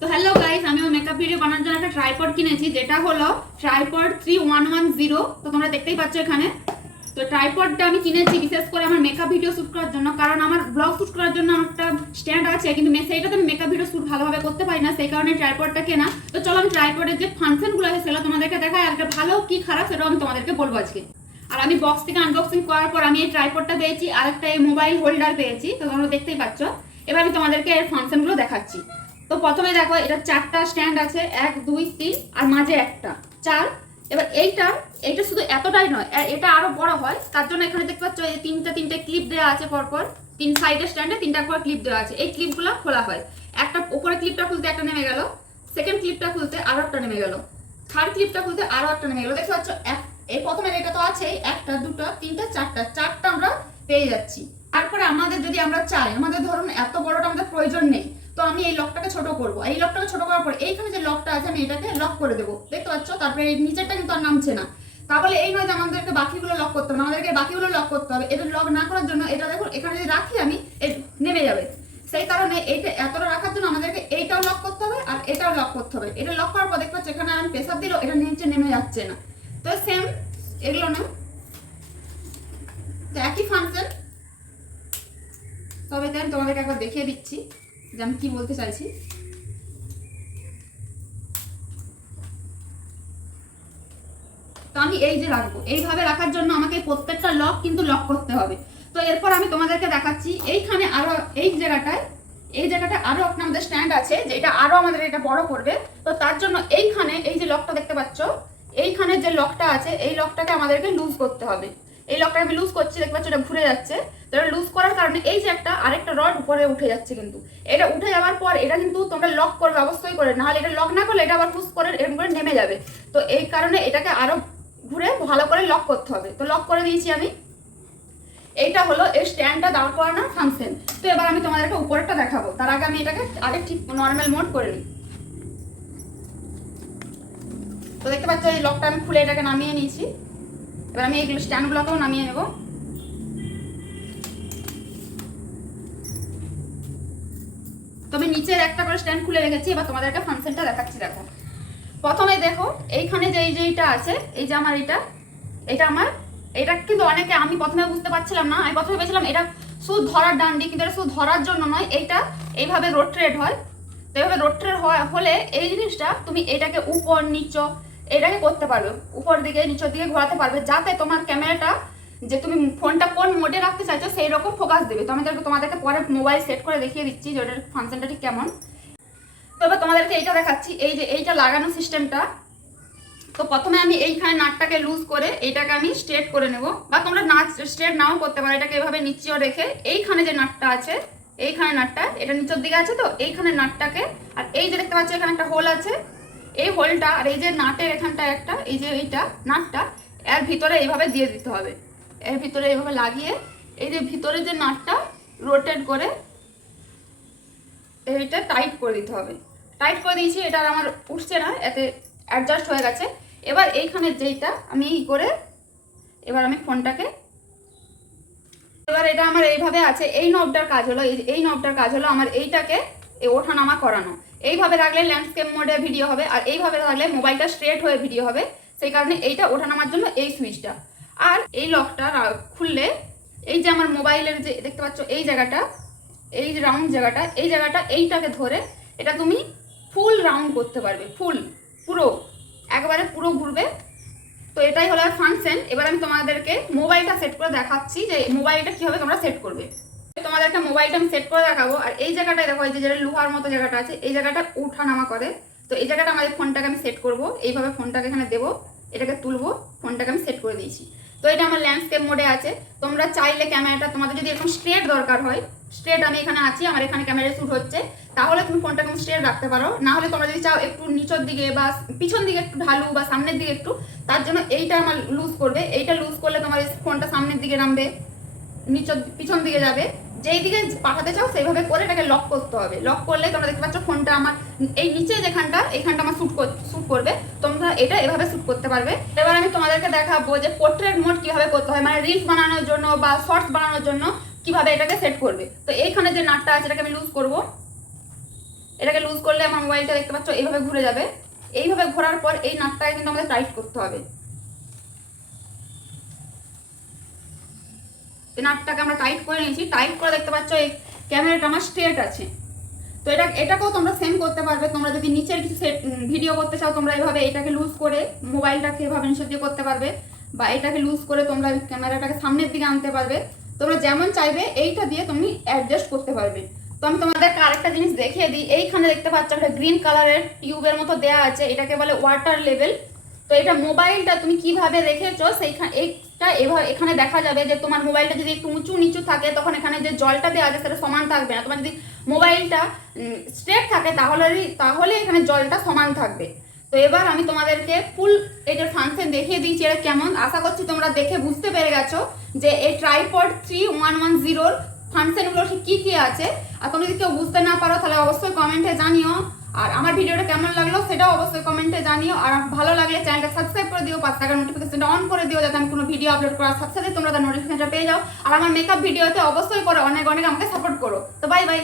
তো hello guys, আমি makeup video বানানোর জন্য একটা ট্রাইপড কিনেছি, যেটা হলো ট্রাইপড 3110। তো তোমরা দেখতেই পাচ্ছ এখানে। তো ট্রাইপডটা আমি কিনেছি বিশেষ করে আমার মেকআপ ভিডিও শুট করার জন্য, কারণ আমার ব্লগ শুট করার জন্য আমার একটা স্ট্যান্ড আছে, কিন্তু সেইটাতে আমি মেকআপ ভিডিও শুট ভালোভাবে করতে পারি না, সেই কারণে ট্রাইপডটা কেনা। তো চলো আমি ট্রাইপডের যে ফাংশনগুলো আছে সেগুলো তোমাদেরকে দেখাই, আর একটা ভালো কি খারাপ সেটাও আমি তোমাদেরকে বলবো আজকে। আর আমি বক্স থেকে আনবক্সিং করার পর আমি এই ট্রাইপডটা পেয়েছি, আর একটা এই মোবাইল হোল্ডার পেয়েছি। তো তোমরা দেখতেই পাচ্ছ। এবার আমি তোমাদেরকে এর ফাংশনগুলো দেখাচ্ছি। তো প্রথমে দেখো, এটা 4টা স্ট্যান্ড আছে, 1 2 3 আর মাঝে একটা 4। এবার এইটা শুধু এতটাই নয়, এটা আরো বড় হয়, তার জন্য এখানে দেখতে পাচ্ছ এই তিনটে ক্লিপ দেওয়া আছে পরপর। 3 সাইডের স্ট্যান্ডে 3টা করে ক্লিপ দেওয়া আছে। এই ক্লিপগুলো খোলা হয়, একটা উপরে ক্লিপটা খুলতে একটা নেমে গেল, সেকেন্ড ক্লিপটা খুলতে আরো একটা নেমে গেল, থার্ড ক্লিপটা খুলতে আরো একটা নেমে গেল। দেখতে পাচ্ছ এই প্রথমে এটা তো আছে, একটা দুটো তিনটা চারটা আমরা পেয়ে যাচ্ছি। তারপরে আমাদের যদি আমরা চাই, আমাদের ধরুন এত বড়টা আমাদের প্রয়োজন নেই, তো আমি এই লকটাকে ছোট করব। এই লকটাকে ছোট করার পর এইখানে যে লকটা আছে আমি এটাকে লক করে দেবো, দেখতে পাচ্ছ। তারপরে এই নিচেরটা কিন্তু আর নামছে না। তাহলে এই নয় যে আমাদেরকে বাকিগুলো লক করতে হবে, আমাদেরকে বাকিগুলো লক করতে হবে। এটা লক না করার জন্য এটা দেখুন, এখানে যদি রাখি আমি নেমে যাবে। সেই কারণে এইটা এতটা রাখার জন্য আমাদেরকে এইটাও লক করতে হবে আর এটাও লক করতে হবে। এটা লক করার পর দেখতে পাচ্ছ এখানে আমি প্রেসার দিলেও এটা নিচে নেমে যাচ্ছে না। তো সেম এগুলো না, তো একই ফাংশন, তবে আমি তোমাদেরকে একবার দেখিয়ে দিচ্ছি যে আমি কি বলতে চাইছি। তো আমি এই যে রাখবো, এইভাবে রাখার জন্য আমাকে প্রত্যেকটা লক কিন্তু লক করতে হবে। তো এরপর আমি তোমাদেরকে দেখাচ্ছি এইখানে আরো এই জায়গাটা আরো একটা আমাদের স্ট্যান্ড আছে, যেটা আরো আমাদের এটা বড় করবে। তো তার জন্য এইখানে এই যে লকটা দেখতে পাচ্ছ, এইখানে যে লকটা আছে এই লকটাকে আমাদেরকে লুজ করতে হবে। এই লকটা আমি লুজ করছি, দেখতে পাচ্ছ এটা ঘুরে যাচ্ছে। তো এটা লুজ করার কারণে এই যে আরেকটা রড উপরে উঠে যাচ্ছে, কিন্তু এটা উঠে যাওয়ার পর এটা কিন্তু তোমরা লক করবে অবশ্যই করে, নাহলে এটা লক না করলে এটা আবার পুশ করে এরকম করে নেমে যাবে। তো এই কারণে এটাকে আরো ঘুরে ভালো করে লক করতে হবে। তো লক করে দিয়েছি আমি। এইটা হলো এই স্ট্যান্ডটা দাঁড় করানোর ফাংশন। তো এবার আমি তোমাদেরকে উপরেরটা দেখাবো, তার আগে আমি এটাকে আগে ঠিক নর্মাল মোড করে নিই। তো দেখতে পাচ্ছ এই লকটা আমি খুলে এটাকে নামিয়ে নিয়েছি। এবার আমি এই স্ট্যান্ডগুলোকেও নামিয়ে নেব। তো আমি নিচের একটা করে স্ট্যান্ড খুলে রেখেছি, এবার তোমাদেরকে ফাংশনটা দেখাচ্ছি। দেখো প্রথমে দেখো এইখানে যে এইটা আছে, এই যে আমার এটা আমার এটা কিন্তু অনেকে, আমি প্রথমে বুঝতে পারছিলাম না, আমি প্রথমে ভেবেছিলাম এটা শুধু ধরার ডান্ডি, কিন্তু এটা শুধু ধরার জন্য নয়, এইটা এইভাবে রোটেট হয়। তো এইভাবে রোটেট হলে এই জিনিসটা তুমি এটাকে উপর নিচ এটাকে করতে পারবে, উপর দিকে নিচের দিকে ঘোরাতে পারবে, যাতে তোমার ক্যামেরাটা যে তুমি ফোনটা কোন মোডে রাখতে চাইছো সেই রকম ফোকাস দেবে। তো আমি তোমাদেরকে পরে মোবাইল সেট করে দেখিয়ে দিচ্ছি যে ওটার ফাংশনটা ঠিক কেমন। তো এবার তোমাদেরকে এইটা দেখাচ্ছি, এই যে এইটা লাগানো সিস্টেমটা। তো প্রথমে আমি এইখানে নাটটাকে লুজ করে এইটাকে আমি স্ট্রেট করে নেব, বা তোমরা নাট স্ট্রেট নাও করতে পারো। এটাকে এভাবে নিচেও রেখে এইখানে যে নাটটা আছে, এইখানে নাটটা এটা নিচের দিকে আছে, তো এইখানে নাটটাকে, আর এই যে দেখতে পাচ্ছ এখানে একটা হোল আছে, এই হোলটা আর এই যে নাটের এখানটা একটা, এই যে এইটা নাটটা এর ভিতরে এইভাবে দিয়ে দিতে হবে। এর ভিতরে এইভাবে লাগিয়ে এই যে ভিতরে যে নাটটা রোটেট করে এইটা টাইট করে দিতে হবে। টাইট করে দিয়েছি, এটা আর আমার উঠছে না, এতে অ্যাডজাস্ট হয়ে গেছে। এবার এইখানে যেইটা আমি করে এবার আমি ফোনটাকে, এবার এটা আমার এইভাবে আছে। এই নবটার কাজ হলো, এই নবটার কাজ হলো আমার এইটাকে ওঠানামা করানো। এইভাবে রাখলে ল্যান্ডস্কেপ মোডে ভিডিও হবে, আর এইভাবে রাখলে মোবাইলটা স্ট্রেট হয়ে ভিডিও হবে। সেই কারণে এইটা ওঠানামার জন্য এই সুইচটা। আর এই লকটা খুললে এই যে আমার মোবাইলের যে দেখতে পাচ্ছ এই জায়গাটা, এই যে রাউন্ড জায়গাটা, এই জায়গাটা এইটাকে ধরে এটা তুমি ফুল রাউন্ড করতে পারবে, পুরো একবারে পুরো ঘুরবে। তো এটাই হলো ফাংশন। এবার আমি তোমাদেরকে মোবাইলটা সেট করে দেখাচ্ছি যে মোবাইলটা কিভাবে তোমরা সেট করবে। তোমাদেরকে মোবাইলটা আমি সেট করে দেখাবো। আর এই জায়গাটায় দেখো, এই যে যেটা লোহার মতো জায়গাটা আছে, এই জায়গাটা উঠা নামা করে। তো এই জায়গাটা আমাদের ফোনটাকে আমি সেট করব, এইভাবে ফোনটাকে এখানে দেবো, এটাকে তুলবো, ফোনটাকে আমি সেট করে দিয়েছি। তো এটা আমার ল্যান্ডস্কেপ মোডে আছে। তোমরা চাইলে ক্যামেরাটা তোমাদের যদি এরকম স্ট্রেট দরকার হয়, স্ট্রেট আমি এখানে আছি, আমার এখানে ক্যামেরা শুট হচ্ছে, তাহলে তুমি ফোনটাকে স্ট্রেট রাখতে পারো। না হলে তোমরা যদি চাও একটু নিচের দিকে বা পিছন দিকে একটু ঢালু বা সামনের দিকে একটু, তার জন্য এইটা আমার লুজ করবে। এইটা লুজ করলে তোমার ফোনটা সামনের দিকে নামবে, পিছন দিকে যাবে, যেই দিকে পাঠাতে চাও সেইভাবে করে এটাকে লক করতে হবে। লক করলে তোমরা দেখতে পাচ্ছ ফোনটা আমার এই নিচে এইখানটা আমার শুট করবে। তোমরা এটা এভাবে শুট করতে পারবে। এবার আমি তোমাদেরকে দেখাবো যে পোর্ট্রেট মোড কিভাবে করতে হয়, মানে রিলস বানানোর জন্য বা শর্টস বানানোর জন্য কিভাবে এটাকে সেট করবে। তো এইখানে যে নাটটা আছে এটাকে আমি লুজ করব। এটাকে লুজ করলে আমার মোবাইলটা দেখতে পাচ্ছ এইভাবে ঘুরে যাবে। এইভাবে ঘোরার পর এই নাটটাকে কিন্তু আমাদের টাইট করতে হবে। এই নাটটাকে আমরা টাইট করে নিয়েছি। টাইট করে দেখতে পাচ্ছ এই ক্যামেরাটা আমার স্ট্রেট আছে। তো এটাকেও তোমরা সেম করতে পারবে। তোমরা যদি নিচের কিছু সেট ভিডিও করতে চাও তোমরা এইভাবে এটাকে লুজ করে মোবাইলটাকে এভাবে নিচের দিয়ে করতে পারবে, বা এটাকে লুজ করে তোমরা ক্যামেরাটাকে সামনের দিকে আনতে পারবে। তোমরা যেমন চাইবে এইটা দিয়ে তুমি অ্যাডজাস্ট করতে পারবে। তো আমি তোমাদেরকে আরেকটা জিনিস দেখিয়ে দিই। এইখানে দেখতে পাচ্ছ একটা গ্রিন কালারের টিউবের মতো দেওয়া আছে, এটাকে বলে ওয়াটার লেভেল। তো এটা মোবাইলটা তুমি কিভাবে রেখেছো সেইখানে এইটা এভাবে এখানে দেখা যাবে যে তোমার মোবাইলটা যদি একটু উঁচু নিচু থাকে তখন এখানে যে জলটা দেওয়া আছে সেটা সমান থাকবে না। তোমার যদি মোবাইলটা স্ট্রেট থাকে তাহলে এখানে জলটা সমান থাকবে। তো এবার আমি তোমাদেরকে ফুল এটার ফাংশন দেখিয়ে দিয়েছি এটা কেমন। আশা করছি তোমরা দেখে বুঝতে পেরে গেছো যে এই ট্রাইপড 3110 ফাংশনগুলো কি কি আছে। আর তুমি যদি কেউ বুঝতে না পারো তাহলে অবশ্যই কমেন্টে জানিও। আর আমার ভিডিওটা কেমন লাগলো সেটাও অবশ্যই কমেন্টে জানিও। আর ভালো লাগলে চ্যানেলটা সাবস্ক্রাইব করে দিও, 5 টাকার নোটিফিকেশনটা অন করে দিও, যাতে আমি কোনো ভিডিও আপলোড করার সাথে সাথে তোমরা তার নোটিফিকেশনটা পেয়ে যাও। আর আমার মেকআপ ভিডিওতে অবশ্যই করো, অনেক অনেক আমাকে সাপোর্ট করো। তো বাই বাই।